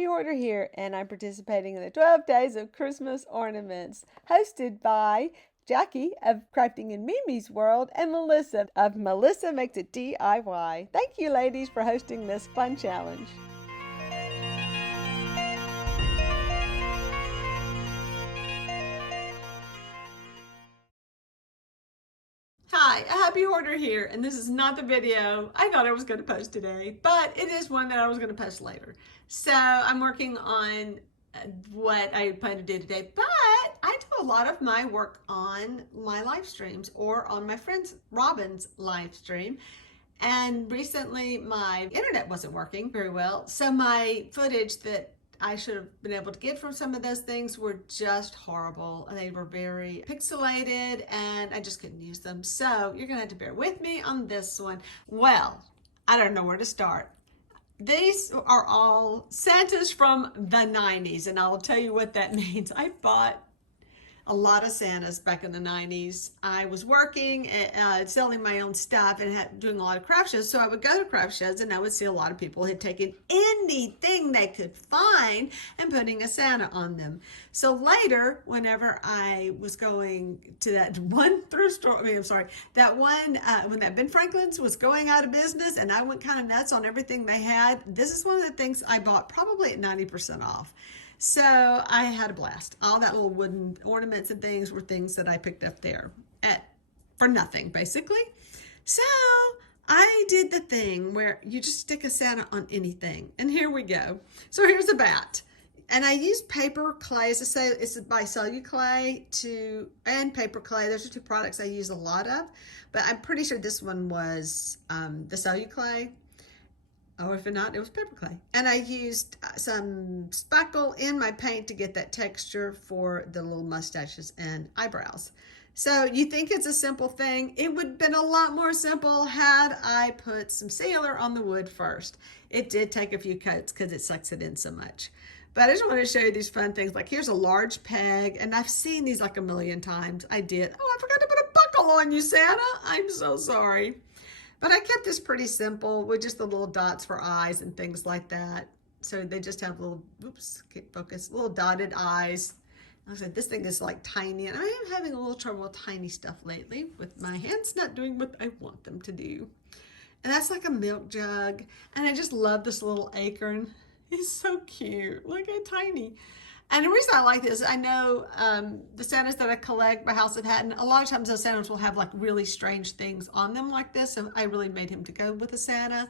Happy Hoarder here, and I'm participating in the 12 Days of Christmas Ornaments, hosted by Jackie of Crafting in Mimi's World and Melissa of Melissa Makes It DIY. Thank you, ladies, for hosting this fun challenge. Hi, a Happy Hoarder here, and this is not the video I thought I was going to post today, but it is one that I was going to post later. So I'm working on what I plan to do today, but I do a lot of my work on my live streams or on my friend Robin's live stream. And recently my internet wasn't working very well, so my footage that I should have been able to get from some of those things were just horrible. They were very pixelated and I just couldn't use them. So you're gonna have to bear with me on this one. Well, I don't know where to start. These are all Santas from the 90s, and I'll tell you what that means. I bought a lot of Santas back in the 90s. I was working, selling my own stuff and doing a lot of craft shows. So I would go to craft shows and I would see a lot of people had taken anything they could find and putting a Santa on them. So later, whenever I was going to that one thrift store, that one, when that Ben Franklin's was going out of business and I went kind of nuts on everything they had, this is one of the things I bought probably at 90% off. So I had a blast. All that little wooden ornaments and things were things that I picked up there for nothing, basically. So I did the thing where you just stick a Santa on anything. And here we go. So here's a bat. And I used paper clay. As I say, it's by Celluclay and paper clay. Those are two products I use a lot of. But I'm pretty sure this one was the Celluclay. Or if not, it was paper clay. And I used some spackle in my paint to get that texture for the little mustaches and eyebrows. So you think it's a simple thing. It would have been a lot more simple had I put some sealer on the wood first. It did take a few coats because it sucks it in so much. But I just want to show you these fun things. Like here's a large peg, and I've seen these like a million times. I did. Oh, I forgot to put a buckle on you, Santa. I'm so sorry. But I kept this pretty simple with just the little dots for eyes and things like that. So they just have little, oops, can't focus, little dotted eyes. Like I said, this thing is like tiny, and I am having a little trouble with tiny stuff lately with my hands not doing what I want them to do. And that's like a milk jug. And I just love this little acorn. It's so cute, like a tiny. And the reason I like this, I know the Santas that I collect by House of Hatton, a lot of times those Santas will have like really strange things on them like this. So I really made him to go with a Santa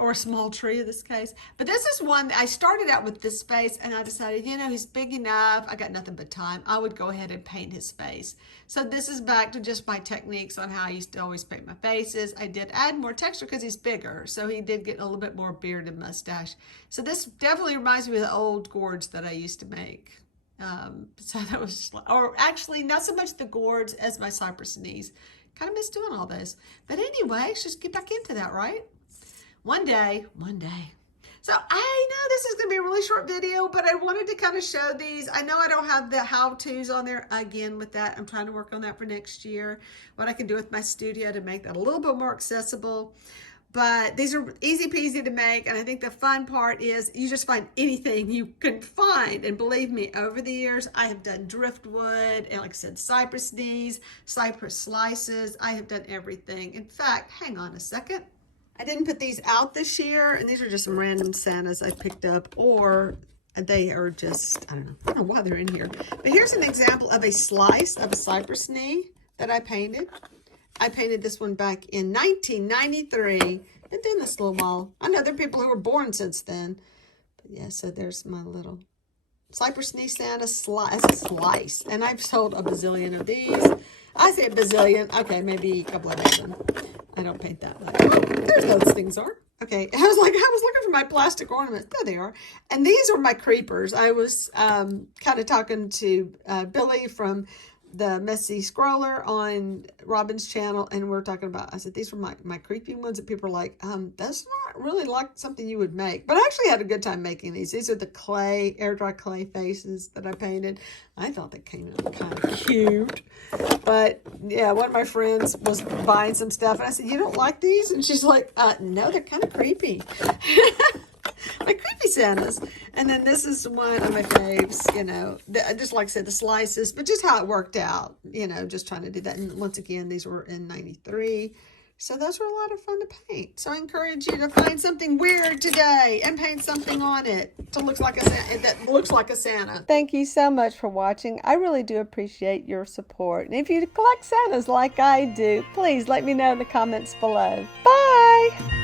or a small tree in this case. But this is one that I started out with this face and I decided, you know, he's big enough. I got nothing but time. I would go ahead and paint his face. So this is back to just my techniques on how I used to always paint my faces. I did add more texture because he's bigger. So he did get a little bit more beard and mustache. So this definitely reminds me of the old gourds that I used to make. So that was just, or actually not so much the gourds as my cypress knees. Kind of miss doing all those. But anyway, let's just get back into that, right? One day. So I know this is going to be a really short video, but I wanted to kind of show these. I know I don't have the how-tos on there again with that. I'm trying to work on that for next year. What I can do with my studio to make that a little bit more accessible. But these are easy peasy to make. And I think the fun part is you just find anything you can find. And believe me, over the years, I have done driftwood and like I said, cypress knees, cypress slices. I have done everything. In fact, hang on a second. I didn't put these out this year, and these are just some random Santas I picked up, or they are just, I don't know why they're in here. But here's an example of a slice of a cypress knee that I painted. I painted this one back in 1993. Been doing this a little while. I know there are people who were born since then. But yeah, so there's my little cypress knee Santa slice. And I've sold a bazillion of these. I say a bazillion. Okay, maybe a couple of dozen. I don't paint that much. Oh, there's those things are. Okay, I was looking for my plastic ornaments. There they are. And these are my creepers. I was kind of talking to Billy from the Messy Scroller on Robin's channel, and we're talking about, I said, these were my creepy ones that people are like, that's not really like something you would make. But I actually had a good time making these. These are the clay, air dry clay faces that I painted. I thought they came out kind of cute. But yeah, one of my friends was buying some stuff, and I said, you don't like these? And she's like, no, they're kind of creepy. My creepy Santas. And then this is one of my faves, you know, just like I said, the slices, but just how it worked out, you know, just trying to do that. And once again, these were in 93. So those were a lot of fun to paint. So I encourage you to find something weird today and paint something on it to look like a Santa, that looks like a Santa. Thank you so much for watching. I really do appreciate your support. And if you collect Santas like I do, please let me know in the comments below. Bye!